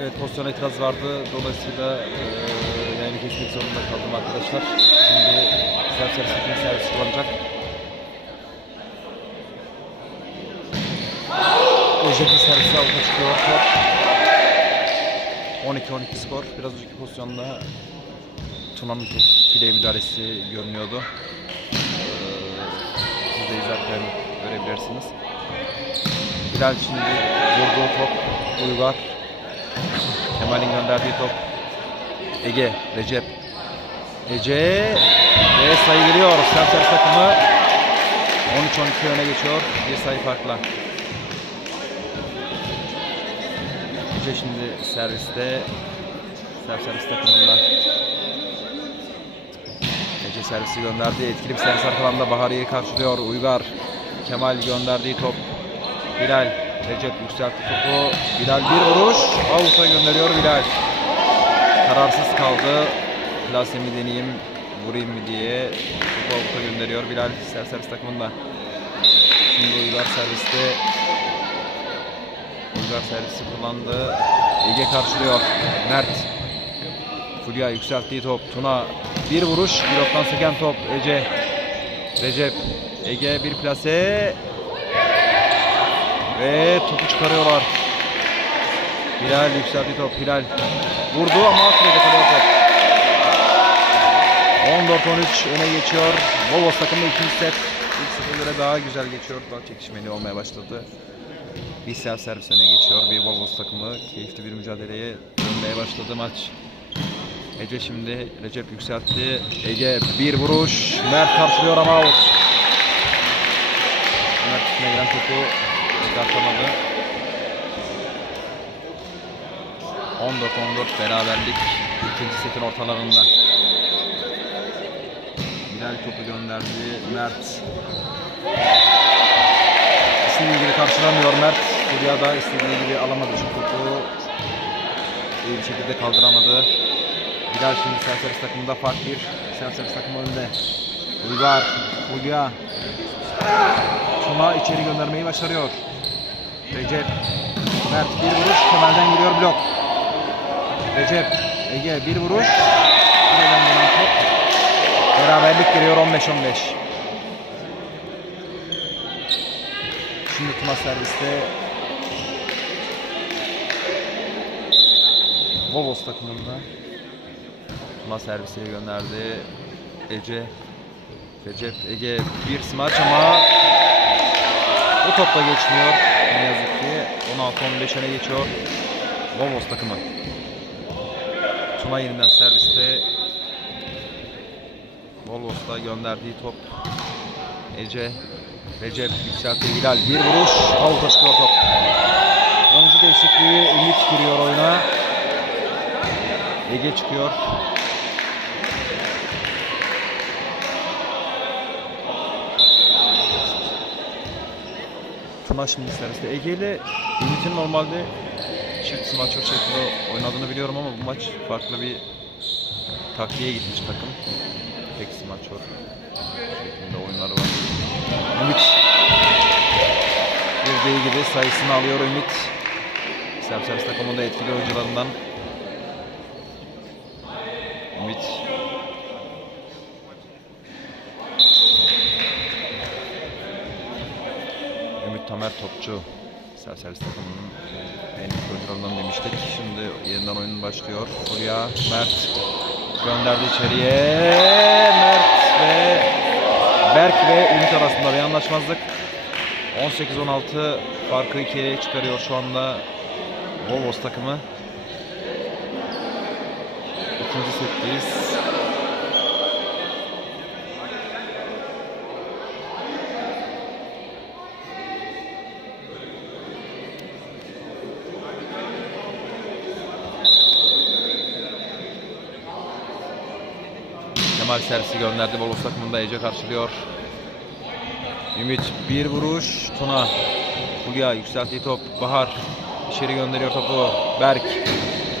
Evet pozisyon itiraz vardı. Dolayısıyla eee yayını kesmek zorunda kaldım arkadaşlar. Şimdi servis servis servis kullanacak. Ejder'in servisi avuta çıkıyor. Top. 12-12 skor. Biraz önceki pozisyonda Tuna'nın fileye müdahalesi görünüyordu. Eee, Siz de izlerken görebilirsiniz. Bilal şimdi vurduğu top Uygar. Kemal'in gönderdiği top Ege, Recep. Ece ve sayı geliyor. Serser takımı 13-12 öne geçiyor. Bir sayı farkla. Ece şimdi serviste. Servis servis takımında. Ece servisi gönderdi. Etkili bir servis arkalarında Bahari'yi karşılıyor. Uygar. Kemal gönderdiği top. Bilal. Recep yükseltti topu. Bilal bir vuruş. Avuta gönderiyor Bilal. Kararsız kaldı. Plase mi deneyeyim, vurayım mı diye. Topu avuta gönderiyor Bilal. Servis servis takımında. Şimdi Uygar serviste. Uygar servisi kullandı. Ege karşılıyor. Mert. Fulya yükselttiği top. Tuna bir vuruş. Bloktan seken top. Ece. Recep. Ege bir plase. Ve topu çıkarıyorlar. Hilal yükselttiği top. Hilal vurdu ama sürede kalıyor top. 14-13 öne geçiyor. Volvos takımı ikinci set. İlk sete daha güzel geçiyor. Daha çekişmeli olmaya başladı. Bir self servis öne geçiyor. Bir Volvos takımı keyifli bir mücadeleye dönmeye başladı maç. Ece şimdi Recep yükseltti. Ege bir vuruş. Mert karşılıyor ama out. Mert üstüne gelen topu çıkartamadı. 14-14 beraberlik ikinci setin ortalarında. Bilal topu gönderdi. Mert. İstediği gibi karşılamıyor Mert. Fulya da istediği gibi alamadı şu topu. İyi bir şekilde kaldıramadı. Bilal şimdi Serseris takımında fark bir. Serseris takımı önde. Uygar, Fulya. Tuna içeri göndermeyi başarıyor. Recep. Mert bir vuruş. Kemal'den giriyor blok. Recep. Ege bir vuruş. Beraberlik giriyor 15-15. Şimdi Tuna serviste. Vovos takımında. Tuna servisiyle gönderdi. Ece. Recep Ege bir smaç ama o top da geçmiyor. Ne yazık ki 16-15 öne geçiyor. Vovos takımı. Tuna yeniden serviste. Volvos'ta gönderdiği top. Ece. Recep yükseltti Hilal. Bir vuruş. Avuta çıkıyor top. Oyuncu değişikliği Ümit giriyor oyuna. Ege çıkıyor. Serviste. Ege ile Ümit'in normalde çift smaçör şeklinde oynadığını biliyorum ama bu maç farklı bir takviye gitmiş takım. Tek smaçör şeklinde oyunları var. Ümit girdiği gibi sayısını alıyor Ümit. Servis takımında etkili oyuncularından. Ümit Ümit Tamer topçu. Servis takımının en iyi oyuncularından demiştik. Şimdi yeniden oyun başlıyor. Fulya, Mert gönderdi içeriye. Mert ve Berk ve Ümit arasında bir anlaşmazlık. 18-16 farkı ikiye çıkarıyor şu anda Volvos takımı. İkinci setteyiz. Kemal servisi gönderdi. Volos takımında Ece karşılıyor. Ümit bir vuruş. Tuna. Fulya yükselttiği top. Bahar içeri gönderiyor topu. Berk.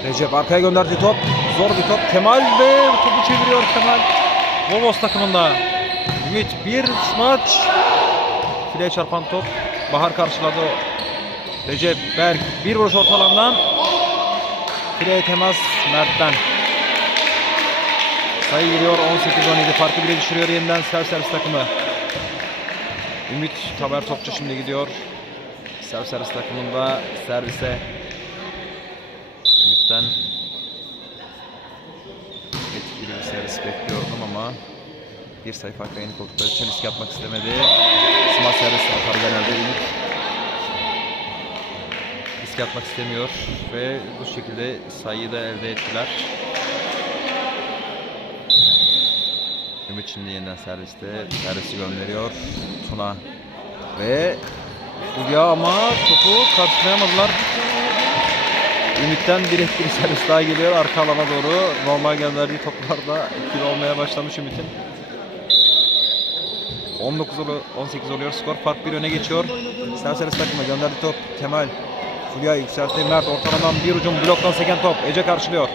Recep arkaya gönderdiği top. Zor bir top. Kemal ve topu çeviriyor Kemal. Vovos takımında. Ümit bir smaç. Fileye çarpan top. Bahar karşıladı. Recep Berk bir vuruş ortalandan. Fileye temas Mert'ten. Sayı geliyor 18-17 farkı bile düşürüyor yeniden servis takımı. Ümit Taber Topçu şimdi gidiyor. Servis servis takımında servise Ümit'ten etkili bir servis bekliyordum ama bir sayı farkla yenik oldukları için risk yapmak istemedi. Smart servis yapar genelde Ümit. Risk atmak istemiyor ve bu şekilde sayıyı da elde ettiler. Ümit şimdi yeniden serviste servisi gönderiyor Tuna ve Fulya ama topu karşılayamadılar. Ümit'ten bir etkili servis daha geliyor arka alana doğru. Normal gönderdiği toplarda etkili olmaya başlamış Ümit'in. 19 olu- 18 oluyor skor. Fark bir öne geçiyor. Servis takımı gönderdi top. Kemal. Fulya yükseltti. Mert ortaladan bir ucum bloktan seken top. Ece karşılıyor.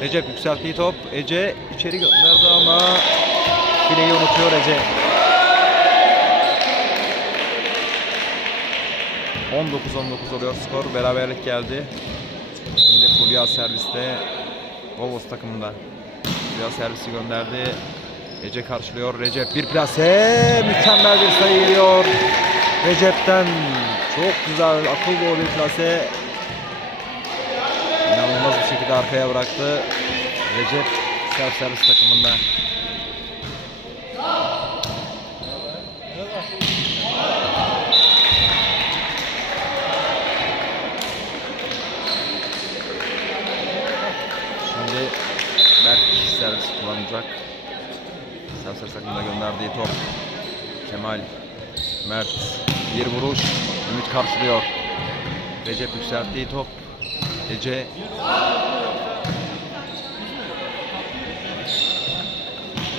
Recep yükselttiği top. Ece içeri gönderdi ama fileyi unutuyor Ece. 19-19 oluyor skor. Beraberlik geldi. Şimdi Fulya serviste. Volvos takımında. Fulya servisi gönderdi. Ece karşılıyor. Recep bir plase. Mükemmel bir sayı geliyor. Recep'ten çok güzel akıl dolu bir plase. İnanılmaz bir şekilde arkaya bıraktı. Recep servis takımında. Şimdi Berk servis kullanacak. Servis takımında gönderdiği top. Kemal, Mert, bir vuruş. Ümit karşılıyor. Recep yükselttiği top. Ece.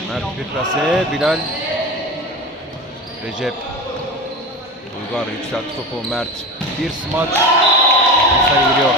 Mert bir plase. Bilal. Recep. Bulgar yükseltti topu. Mert. Bir smaç. Sayı geliyor.